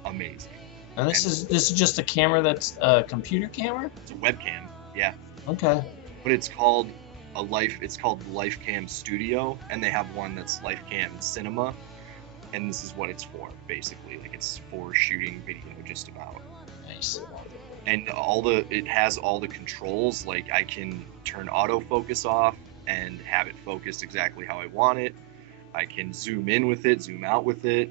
amazing. And this is just a camera that's a computer camera? It's a webcam, yeah. Okay. But it's called LifeCam Studio, and they have one that's LifeCam Cinema, and this is what it's for, basically. Like, it's for shooting video just about. Nice. And it has all the controls, like I can turn autofocus off and have it focused exactly how I want it. I can zoom in with it, zoom out with it.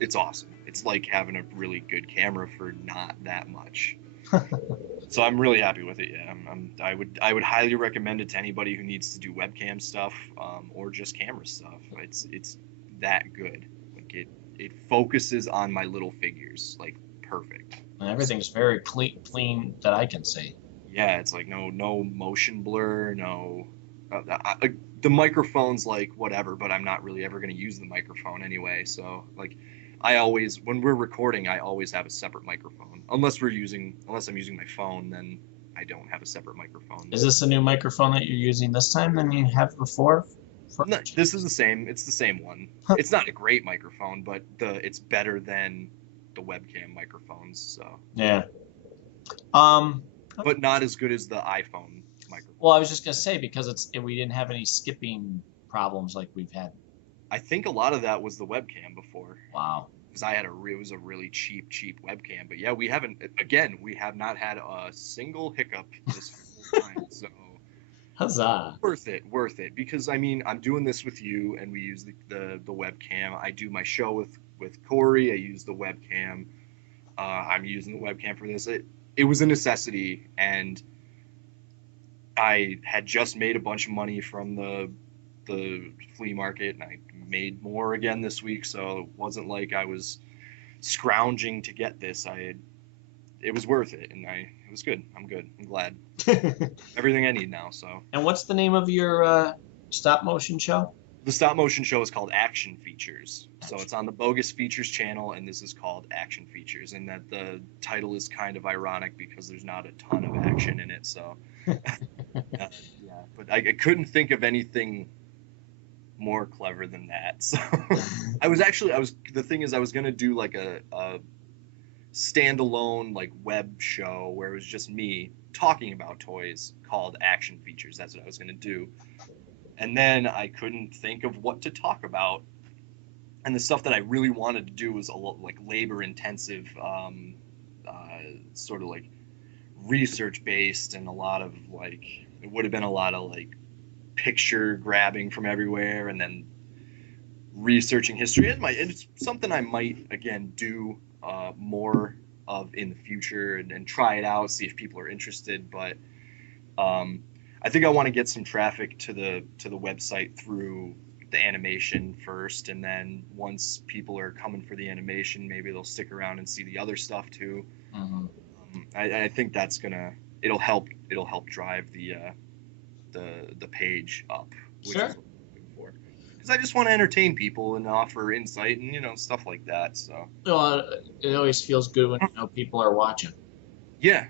It's awesome. It's like having a really good camera for not that much. So I'm really happy with it. Yeah, I would highly recommend it to anybody who needs to do webcam stuff, or just camera stuff. It's that good. Like it focuses on my little figures like perfect. And everything's very clean that I can see. Yeah, it's like no motion blur, no. The microphone's like whatever, but I'm not really ever going to use the microphone anyway. So like, when we're recording, I always have a separate microphone. Unless I'm using my phone, then I don't have a separate microphone. Is this a new microphone that you're using this time than you have before? No, this is the same. It's the same one. Huh. It's not a great microphone, but it's better than the webcam microphones. So yeah. But not as good as the iPhone microphone. Well, I was just gonna say, because we didn't have any skipping problems like we've had. I think a lot of that was the webcam before. Wow. Because it was a really cheap webcam. But yeah, we have not had a single hiccup this whole time. So huzzah. Worth it. Because I mean, I'm doing this with you, and we use the webcam. I do my show with Corey. I use the webcam. I'm using the webcam for this. It was a necessity, and I had just made a bunch of money from the flea market, and I made more again this week, so it wasn't like I was scrounging to get this. It was worth it, and it was good. I'm good. I'm glad. Everything I need now. So. And what's the name of your stop motion show? The stop motion show is called Action Features. So it's on the Bogus Features channel, and this is called Action Features. And that the title is kind of ironic because there's not a ton of action in it. So, yeah. But I couldn't think of anything more clever than that. So the thing is, I was gonna do like a standalone like web show where it was just me talking about toys called Action Features. That's what I was gonna do. And then I couldn't think of what to talk about. And the stuff that I really wanted to do was a lot like labor-intensive, sort of like research-based, and a lot of like, it would have been a lot of like picture grabbing from everywhere, and then researching history. It's something I might again do more of in the future, and try it out, see if people are interested. But I think I want to get some traffic to the website through the animation first, and then once people are coming for the animation, maybe they'll stick around and see the other stuff too. Mm-hmm. I think that's it'll help drive the page up, which sure. is what I'm looking for. Because I just want to entertain people and offer insight and stuff like that. So it always feels good when people are watching. Yeah.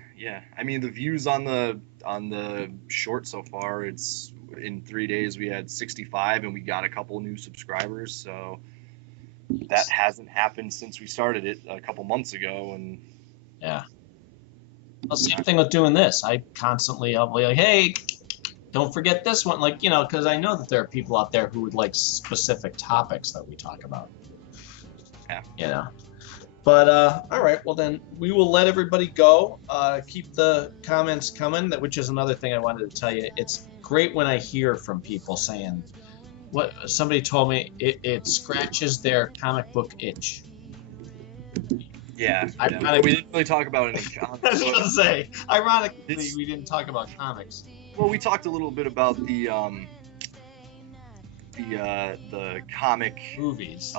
I mean, the views on the short so far, it's in 3 days we had 65, and we got a couple new subscribers. So that hasn't happened since we started it a couple months ago. And yeah. Well, same thing with doing this. I'll be like, hey, don't forget this one. Like, because I know that there are people out there who would like specific topics that we talk about. Yeah. But, all right, well then we will let everybody go. Keep the comments coming, which is another thing I wanted to tell you. It's great when I hear from people saying, somebody told me it scratches their comic book itch. Yeah. We didn't really talk about any comics. I was going to say, ironically, we didn't talk about comics. Well, we talked a little bit about the comic. Movies.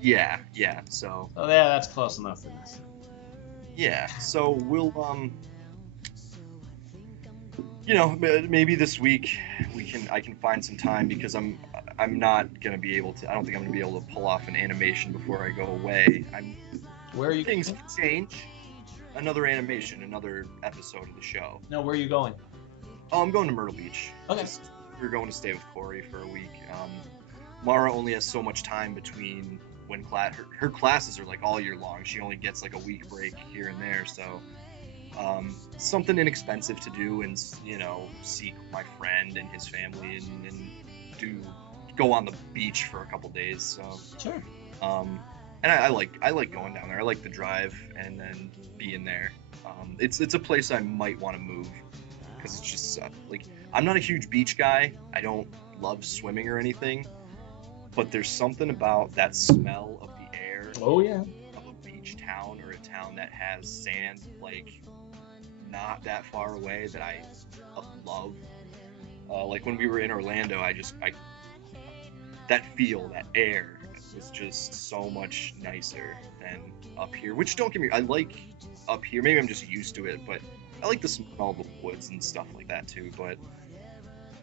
Yeah. So Oh yeah, that's close enough for this. yeah. So we'll maybe this week I can find some time because I'm not gonna be able to. I don't think I'm gonna be able to pull off an animation before I go away. Where are you? Things can change. Another animation, another episode of the show. No, where are you going? Oh, I'm going to Myrtle Beach. Okay. We're going to stay with Corey for a week. Mara only has so much time between when her classes are like all year long. She only gets like a week break here and there. So something inexpensive to do and see my friend and his family and go on the beach for a couple days. So Sure. And I like going down there. I like the drive and then being there. It's a place I might want to move because it's just like I'm not a huge beach guy. I don't love swimming or anything, but there's something about that smell of the air Oh yeah. of a beach town or a town that has sand like not that far away that I love. Like when we were in Orlando, that feel, that air was just so much nicer than up here. Which don't get me, I like up here. Maybe I'm just used to it, but I like the smell of the woods and stuff like that too. But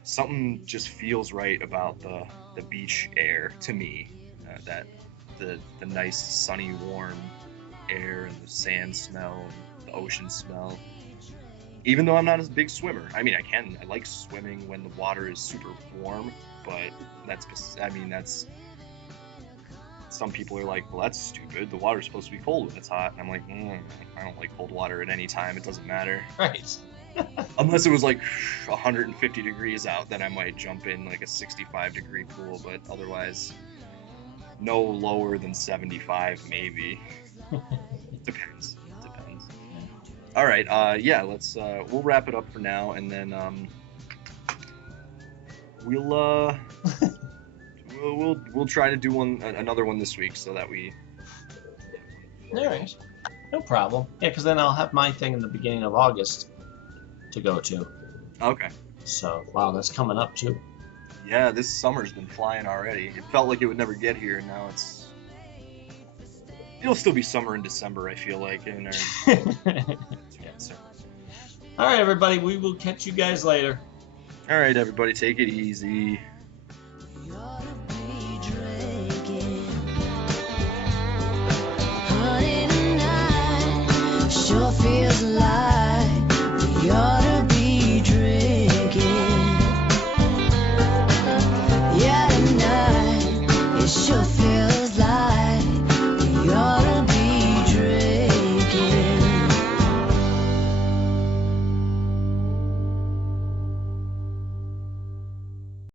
something just feels right about the beach air to me. That the nice sunny warm air and the sand smell and the ocean smell. Even though I'm not a big swimmer, I mean I like swimming when the water is super warm, but that's some people are like, well, that's stupid. The water's supposed to be cold when it's hot. And I'm like, I don't like cold water at any time. It doesn't matter. Right. Unless it was like 150 degrees out, then I might jump in like a 65-degree pool. But otherwise, no lower than 75, maybe. Depends. All right. Let's we'll wrap it up for now, and then we'll try to do another one this week so that we. All right. No problem. Yeah, because then I'll have my thing in the beginning of August to go to. Okay. So wow, that's coming up too. Yeah, this summer's been flying already. It felt like it would never get here, and now it'll still be summer in December. I feel like All right, everybody. We will catch you guys later. All right, everybody, take it easy.